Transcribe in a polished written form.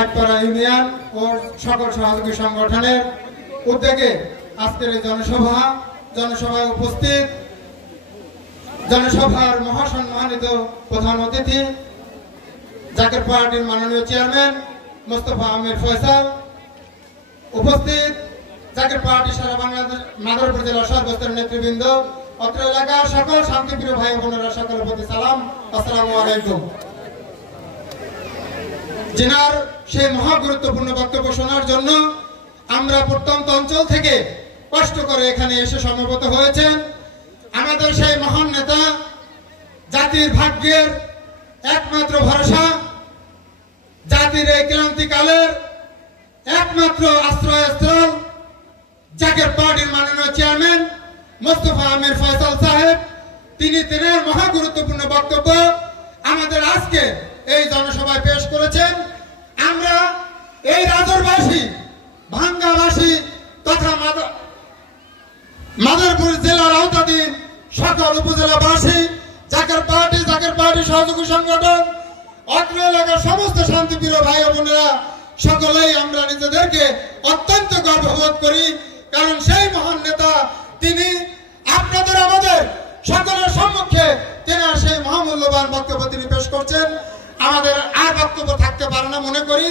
Union ও সকল সহযোগী সংগঠনের উদ্যোগে আজকের এই জনসভায় উপস্থিত জনসভার মহাসম্মানিত প্রধান অতিথি জাকের পার্টির মাননীয় চেয়ারম্যান মোস্তফা আমির ফয়সাল, উপস্থিত জাকের পার্টি সারা বাংলাদেশ নাগরপুর জেলার সর্বস্তরের নেতৃবৃন্দ, অত্র এলাকার সকল শান্তিপ্রিয় ভাই বোনেরা সকলের প্রতি সালাম, আসসালামু আলাইকুম। জিনার সেই মহা গুরুত্বপূর্ণ বক্তব্য শোনার জন্য আমরা প্রত্যন্ত অঞ্চল থেকে কষ্ট করে এখানে এসে সমবেত হয়েছেন। আমাদের সেই মহান নেতা, জাতির ভাগ্যের একমাত্র ভরসা, জাতির এই ক্রান্তিকালের একমাত্র আশ্রয়স্থল জাকের পার্টির মাননীয় চেয়ারম্যান মোস্তফা আমির ফয়সাল সাহেব, তিনের মহা গুরুত্বপূর্ণ বক্তব্য আমাদের আজকে এই জনসভায় পেশ করেছেন। আমরা এই রাজরবাসী, ভাঙ্গাবাসী তথা মাদারপুর জেলার আওতাধীন সকল উপজেলাবাসী, জাকের পার্টি সহযোগী সংগঠন, অত্র এলাকার সমস্ত শান্তিপ্রিয় ভাই বোনেরা সকলেই আমরা নিজেদেরকে অত্যন্ত গর্ববোধ করি, কারণ সেই মহান নেতা তিনি আপনাদের আমাদের সকলের সম্মুখে তেনার সেই মহামূল্যবান বক্তব্য তিনি পেশ করছেন। আমাদের আর বক্তব্য থাকতে পারে না মনে করি।